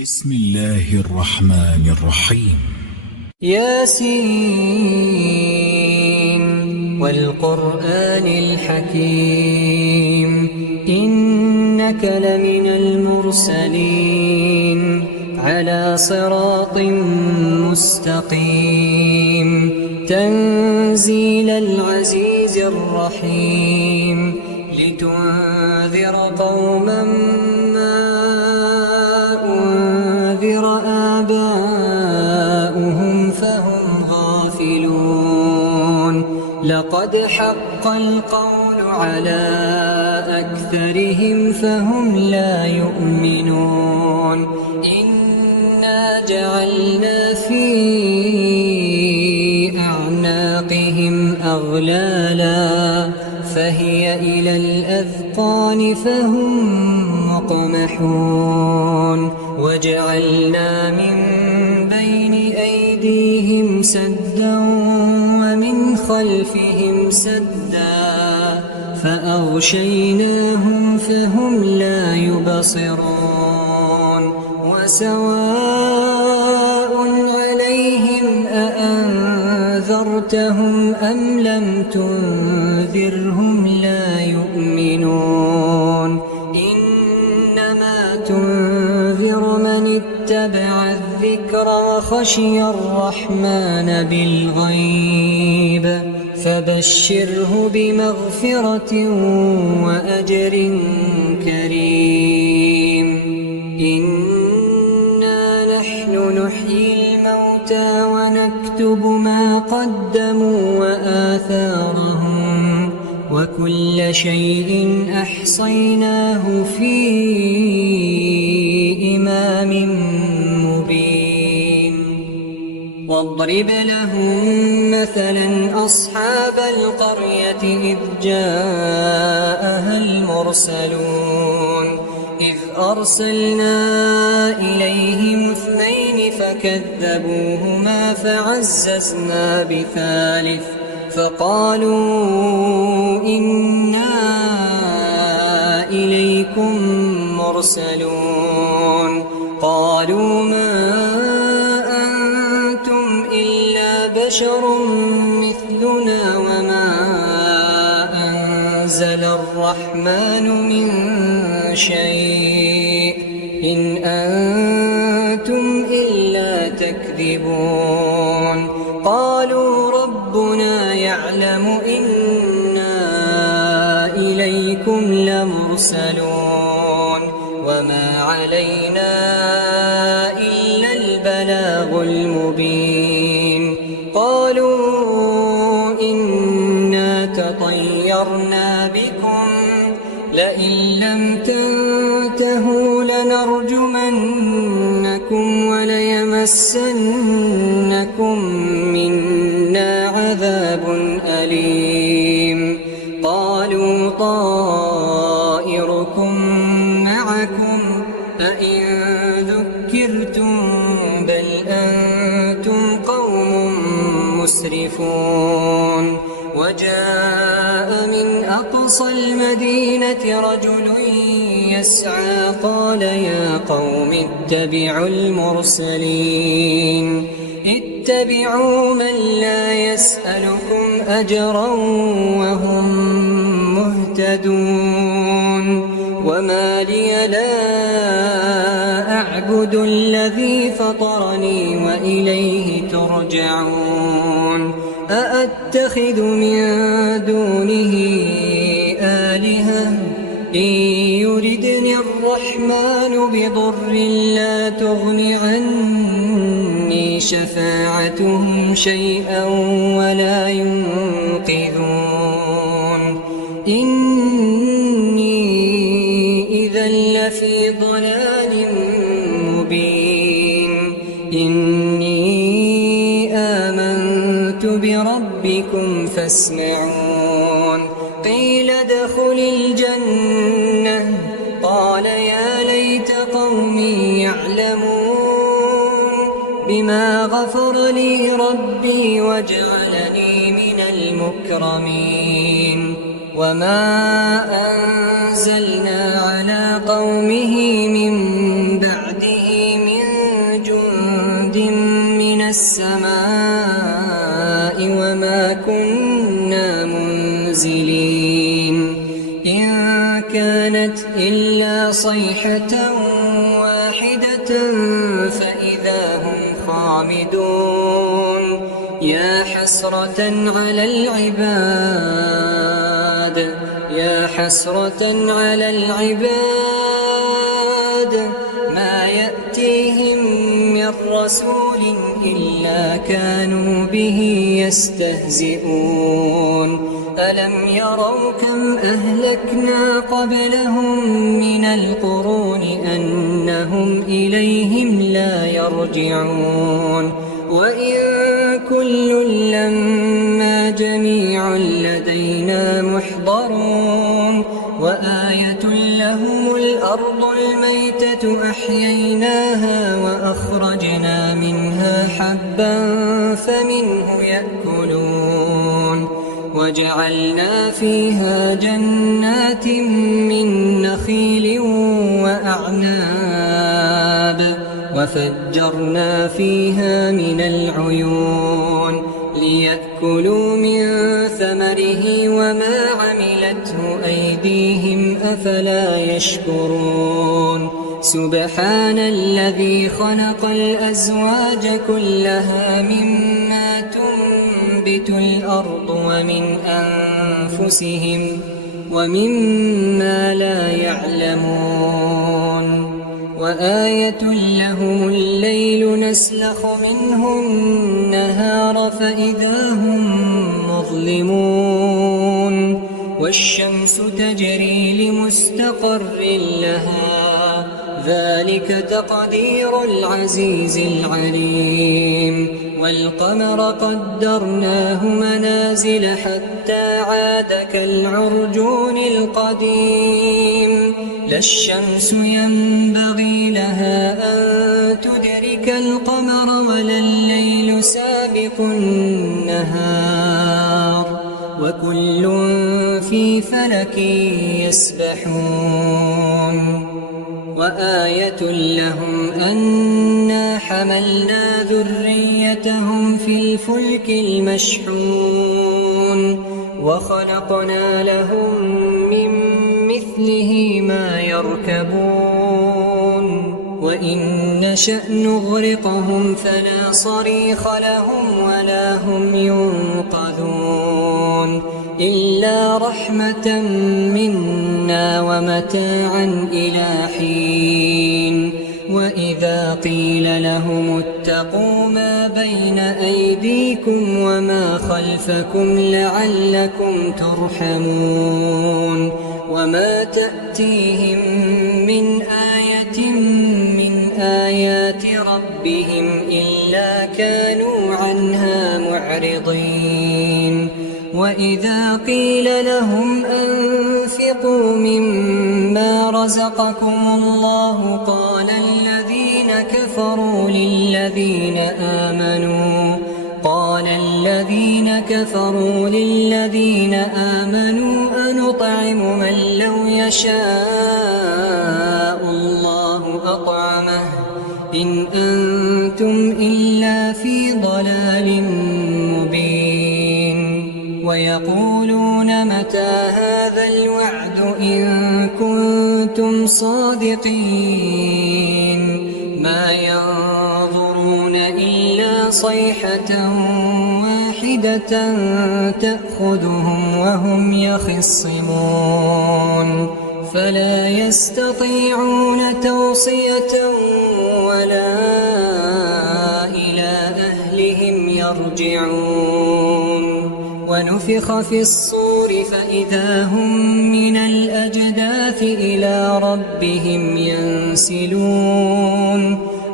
بسم الله الرحمن الرحيم. ياسين والقرآن الحكيم إنك لمن المرسلين على صراط مستقيم تنزيل العزيز الرحيم لتنذر قوما ما أنذر آباؤهم فهم غافلون لقد حق القول على أكثرهم فهم لا يؤمنون إنا جعلنا في أعناقهم أغلالا فهي إلى الأذقان فهم مقمحون وجعلنا من بين أيديهم سدا ومن خلفهم سدا فأغشيناهم فهم لا يبصرون وسواء عليهم أأنذرتهم أم لم تنذرهم لا يؤمنون إنما تنذر من اتبع الذكر وخشي الرحمن بالغيب فبشره بمغفرة وأجر كريم إنا نحن نحيي الموتى ونكتب ما قدموا وآثارهم وكل شيء أحصيناه في إمام مبين واضرب لهم مثلا أصحاب القرية إذ جاءها المرسلون إذ أرسلنا إليهم 2 فكذبوهما فعززنا بثالث فقالوا إنا إليكم مرسلون قالوا ما أنتم إلا بشر مثلنا وما أنزل الرحمن من شيء إن أنتم إلا تكذبون قالوا ربنا يعلم إنا إليكم لمرسلون وما علينا إلا البلاغ المبين قالوا إنا تطيرنا بكم لئن لم تنتهوا لنرجمنكم وليمسنكم منا عذاب أليم قالوا طائركم معكم أئن ذكرتم بل أنتم قوم مسرفون وجاء من أقصى المدينة رجل يسعى قال يا قوم اتبعوا المرسلين اتبعوا من لا يسألكم أجرا وهم مهتدون وما لي لا أعبد الذي فطرني وإليه ترجعون أأتخذ من دونه آلهة إن يردني الرحمن بضر لا تغن عني شفاعتهم شيئا ولا ينقذون إني إذا لفي ضلال مبين إني آمنت بربكم فاسمعون قيل ادخل الجنة قال يا ليت قومي يعلمون بما غفر لي ربي وجعلني من المكرمين وما أنزلنا على قومه من بعده من السماء وما كنا منزلين إن كانت إلا صيحة واحدة فإذا هم خامدون يا حسرة على العباد يا حسرة على العباد ما يأتيهم من رسول إلا كانوا به يستهزئون ألم يروا كم أهلكنا قبلهم من القرون أنهم إليهم لا يرجعون وإن كل لما جميع لدينا محضرون وآية لهم الأرض الميتة أحييناها وأخرجنا منها حبا فمنه يأكلون وجعلنا فيها جنات من نخيل وأعناب وفجرنا فيها من العيون ليأكلوا من ثمره وما عملته أيديهم أفلا يشكرون سبحان الذي خلق الأزواج كلها مما تنبت الأرض ومن أنفسهم ومما لا يعلمون وآية لهم الليل نسلخ منه النهار فإذا هم مظلمون والشمس تجري لمستقر لها ذلك تقدير العزيز العليم والقمر قدرناه منازل حتى عاد كالعرجون القديم لا الشمس ينبغي لها أن تدرك القمر ولا الليل سابق النهار وكل في فلك يسبحون وآية لهم أنا حملنا ذريتهم في الفلك المشحون وخلقنا لهم من مثله ما يركبون وإن نشأ نغرقهم فلا صريخ لهم ولا هم ينقذون إلا رحمة منا ومتاعا إلى حين وإذا قيل لهم اتقوا ما بين أيديكم وما خلفكم لعلكم ترحمون وما تأتيهم من آية من آيات ربهم إلا كانوا عنها معرضين وإذا قيل لهم أنفقوا مما رزقكم الله قال الذين كفروا للذين آمنوا أنطعم من لو يشاء الله أطعمه إن أنتم إلا في ضلال مبين ويقولون متى هذا الوعد إن كنتم صادقين ما ينظرون إلا صيحة واحدة تأخذهم وهم يخصمون فلا يستطيعون توصية ولا إلى أهلهم يرجعون ونفخ في الصور فإذا هم من الأجداث إلى ربهم ينسلون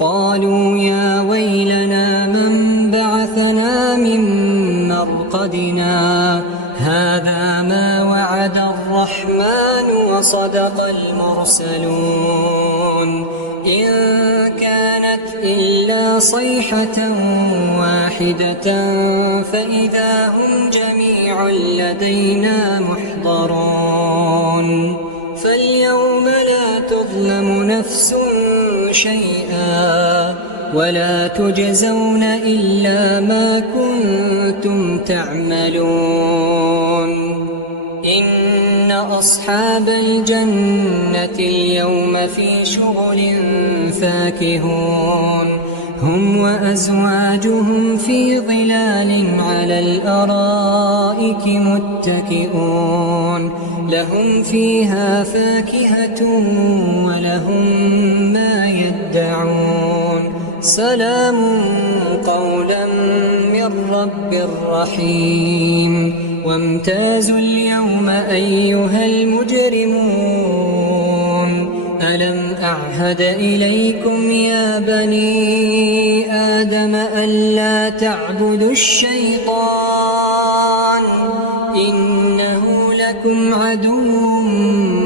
قالوا يا ويلنا من بعثنا من مرقدنا هذا ما وعد الرحمن وصدق المرسلون إن كانت إلا صيحة واحدة فإذا هم جميع لدينا محضرون فاليوم لا تظلم نفس شيئا ولا تجزون إلا ما كنتم تعملون إن أصحاب الجنة اليوم في شغل فاكهون هم وأزواجهم في ظلال على الأرائك متكئون لهم فيها فاكهة ولهم ما يدعون سلام قولا من رب رحيم وامتازوا اليوم أيها المجرمون ألم أعهد إليكم يا بني آدم ألا تعبدوا الشيطان إنه لكم عدو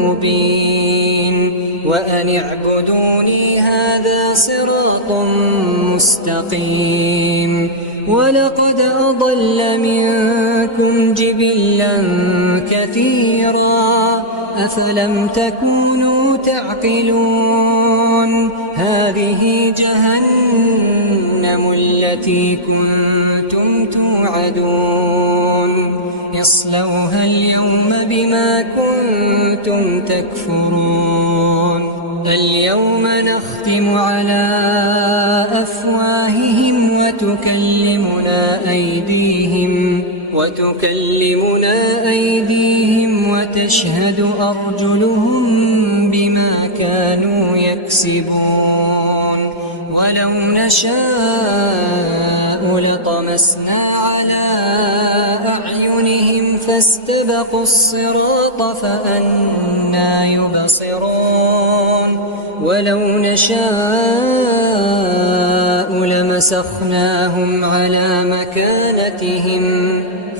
مبين وأن اعبدوني هذا صراط مستقيم ولقد أضل منكم جبلا كثيرا أفلم تكونوا تعقلون هذه جهنم التي كنتم توعدون اصلوها اليوم بما كنتم تكفرون اليوم نختم على أفواههم وتكلمنا أيديهم وتشهد أرجلهم بما كانوا يكسبون ولو نشاء لطمسنا على أعينهم فاستبقوا الصراط فأنى يبصرون ولو نشاء لمسخناهم على مكانتهم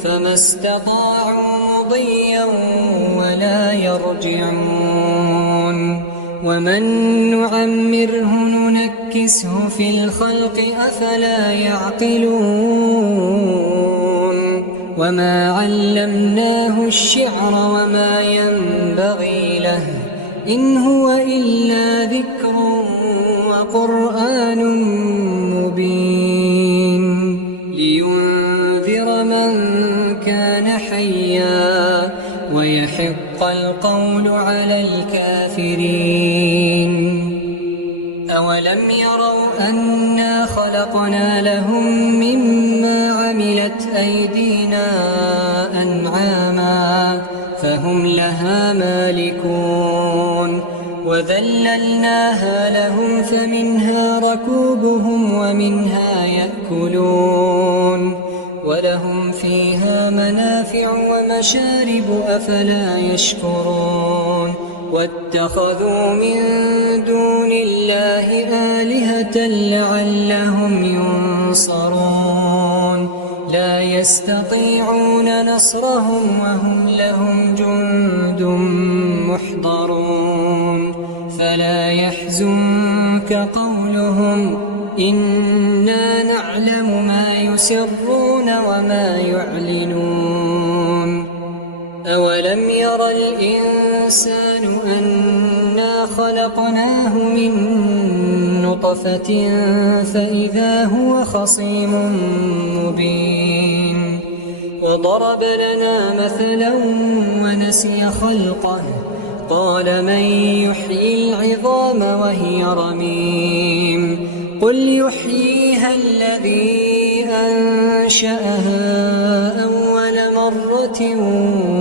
فما استطاعوا مضيا ولا يرجعون ومن نعمره ننكسه في الخلق أفلا يعقلون وما علمناه الشعر وما ينبغي له إن هو إلا ذكر وقرآن مبين لينذر من كان حيا ويحق القول على الكافرين أولم يروا أنا خلقنا لهم مما عملت أيدينا أنعاما فهم لها مالكون وذللناها لهم فمنها ركوبهم ومنها يأكلون ولهم فيها منافع ومشارب أفلا يشكرون واتخذوا من دون الله آلهة لعلهم ينصرون لا يستطيعون نصرهم وهم لهم جند محضرون فلا يحزنك قولهم إنا نعلم ما يسرون وما يعلنون أولم ير الإنسان أنا خلقناه من نطفة فإذا هو خصيم مبين وضرب لنا مثلا ونسي خلقه قال من يحيي العظام وهي رميم قل يحييها الذي أنشأها أول مرة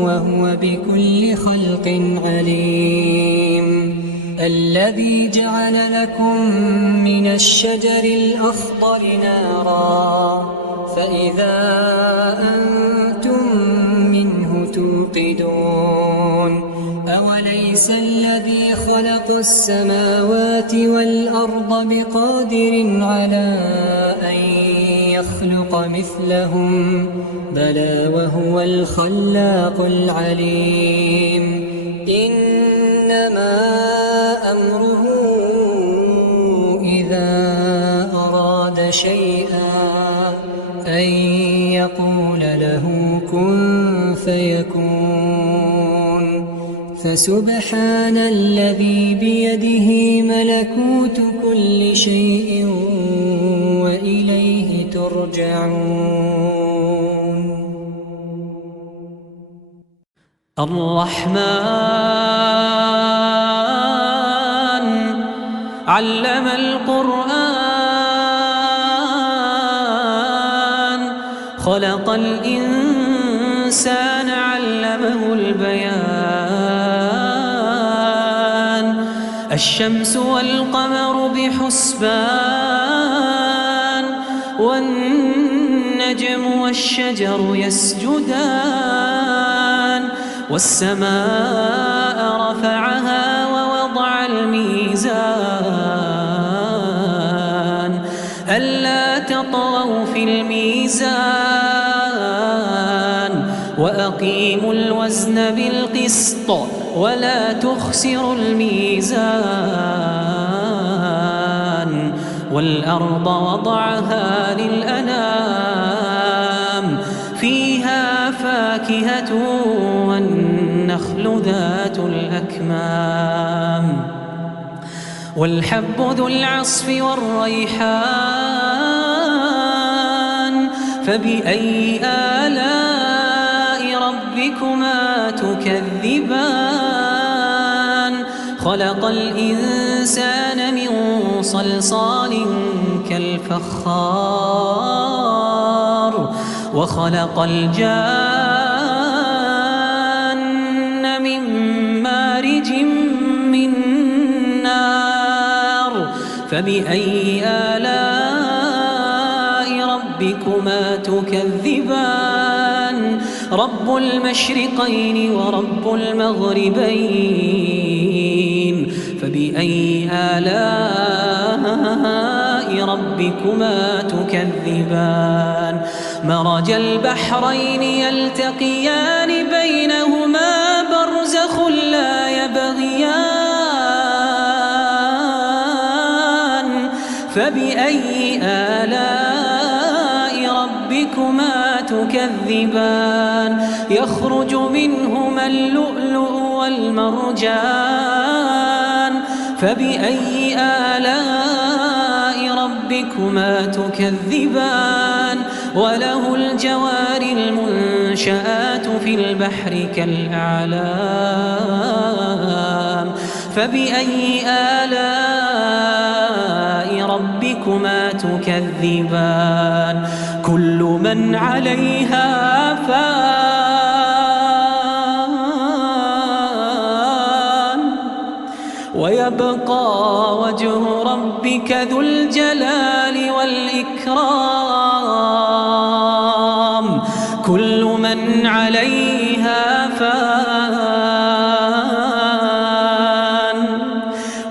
وهو بكل خلق عليم الذي جعل لكم من الشجر الأخضر نارا فإذا أنتم منه توقدون أوليس الذي خلق السماوات والأرض بقادر على أن يخلق مثلهم بلى وهو الخلاق العليم إنما أمره إذا أراد شيئا أن يقول له كن فيكون فسبحان الذي بيده ملكوت كل شيء يرجعون الرحمن علم القرآن خلق الإنسان علمه البيان الشمس والقمر بحسبان والنجم والشجر يسجدان والسماء رفعها ووضع الميزان ألا تطغوا في الميزان وأقيموا الوزن بالقسط ولا تخسروا الميزان والأرض وضعها للأنام فيها فاكهة والنخل ذات الأكمام والحب ذو العصف والريحان فبأي آلاء ربكما تكذبان خلق الإنسان من صلصال كالفخار وخلق الجان من مارج من نار فبأي آلاء ربكما تكذبان رب المشرقين ورب المغربين فبأي آلاء ربكما تكذبان مرج البحرين يلتقيان بينهما برزخ لا يبغيان فبأي آلاء ربكما تكذبان يخرج منهما اللؤلؤ والمرجان فبأي آلاء ربكما تكذبان وله الجوار المنشآت في البحر كالأعلام فبأي آلاء ربكما تكذبان كل من عليها فان ويبقى وجه ربك ذو الجلال والإكرام كل من عليها فان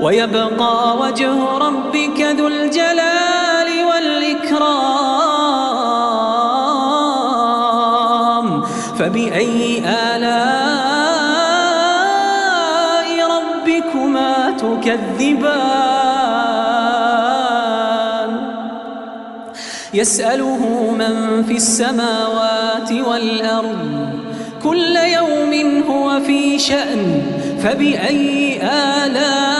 ويبقى وجه ربك ذو الجلال والإكرام فبأي آلاء ربكما تكذبان يسأله من في السماوات والأرض كل يوم هو في شأن فبأي آلاء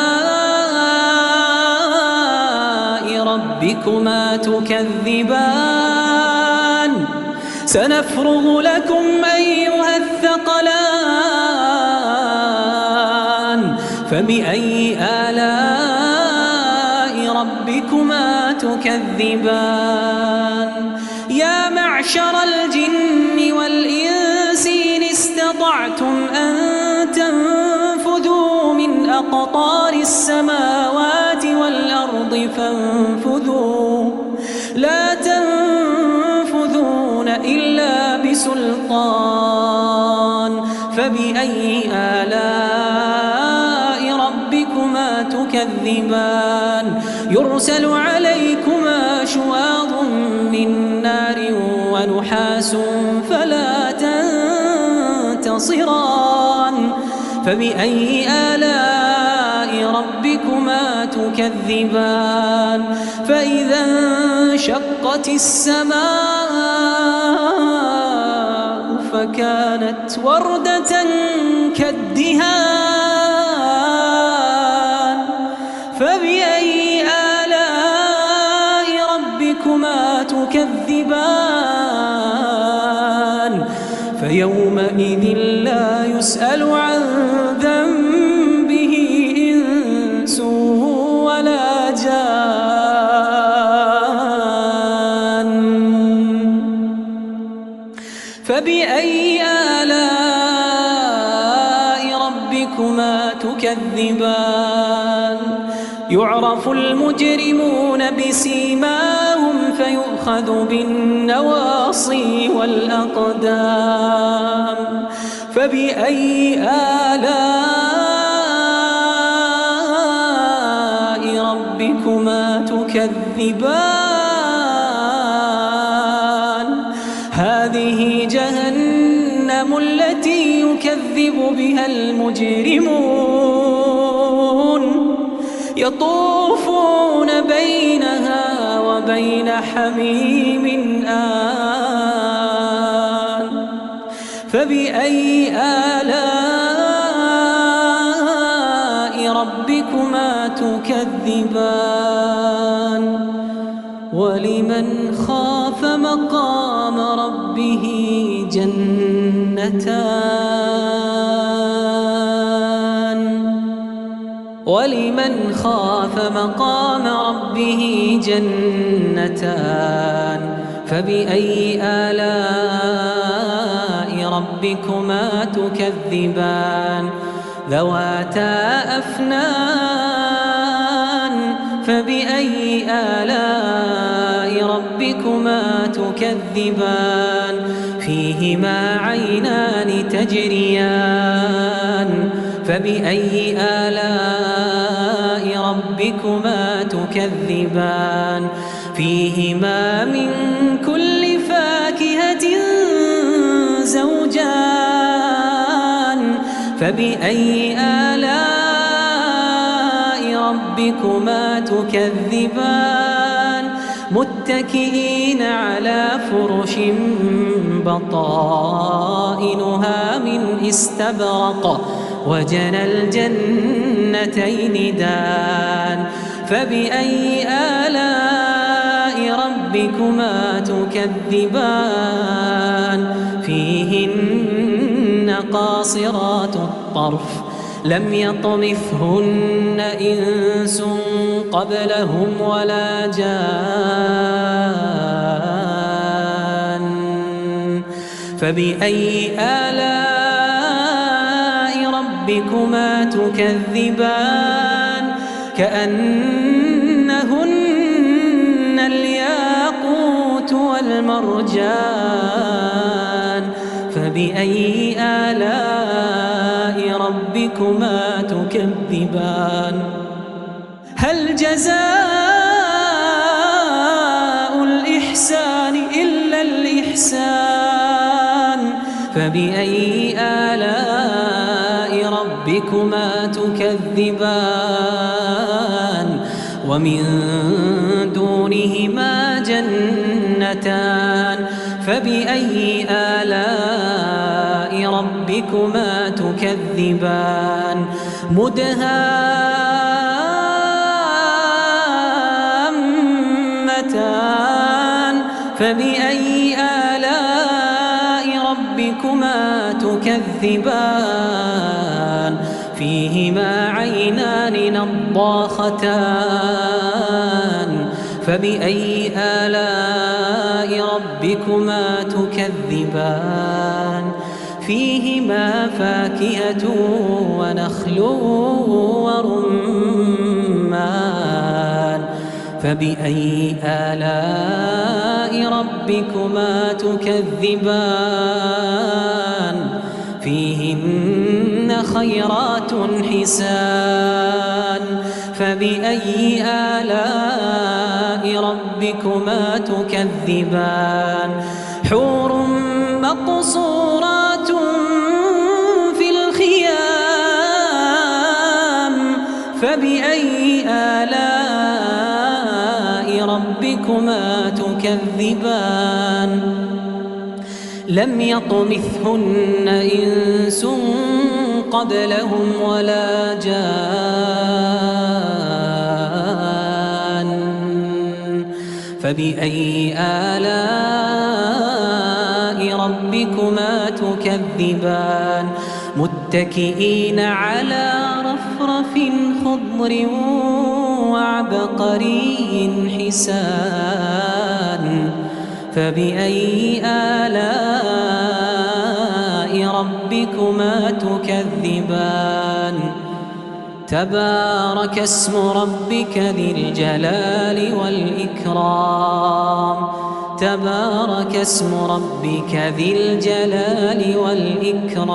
ربكما تكذبان سنفرغ لكم أيها الثقلان فبأي آلاء ربكما تكذبان يا معشر الجن والإنس إن استطعتم أن تنفذوا من أقطار السماوات والأرض فانفذوا لا تنفذون إلا بسلطان فبأي آلاء ربكما تكذبان يرسل عليكما شواظ من نار ونحاس فلا تنتصران فبأي آلاء ربكما تكذبان فإذا انشقت السماء فكانت وردة كالدهان فبأي آلاء ربكما تكذبان تكذبان فيومئذ لا يسأل عن ذنبه إنس ولا جان فبأي آلاء ربكما تكذبان يعرف المجرمون بسيماهم فيؤخذ بالنواصي والأقدام فبأي آلاء ربكما تكذبان هذه جهنم التي يكذب بها المجرمون يطوفون بينها وبين حميم آن فبأي آلاء ربكما تكذبان ولمن خاف مقام ربه ولمن خاف مقام ربه جنتان فبأي آلاء ربكما تكذبان ذواتا أفنان فبأي آلاء ربكما تكذبان فيهما عينان تجريان فبأي آلاء ربكما تكذبان فيهما من كل فاكهة زوجان فبأي آلاء ربكما تكذبان متكئين على فرش بطائنها من استبرق وجنى الجنتين دان فبأي آلاء ربكما تكذبان فيهن قاصرات الطرف لم يطمثهن إنس قبلهم ولا جان فبأي آلاء ربكما تكذبان كأنهن الياقوت والمرجان فبأي آلاء ربكما تكذبان هل جزاء الإحسان إلا الإحسان فبأي آلاء ربكما تكذبان ومن دونهما جنتان فبأي آلاء ربكما تكذبان مدهامتان فبأي آلاء ربكما تكذبان فيهما عينان نضاختان فبأي آلاء ربكما تكذبان فيهما فاكهة ونخل ورمان فبأي آلاء ربكما تكذبان فيهن خيرات حسان فبأي آلاء ربكما تكذبان حور مقصورات في الخيام فبأي آلاء ربكما تكذبان لم يطمثهن إنس قبلهم ولا جان فبأي آلاء ربكما تكذبان متكئين على رفرف خضر وعبقري حسان فبأي آلاء ربكما تكذبان تبارك اسم ربك ذي الجلال والإكرام تبارك اسم ربك ذي الجلال والإكرام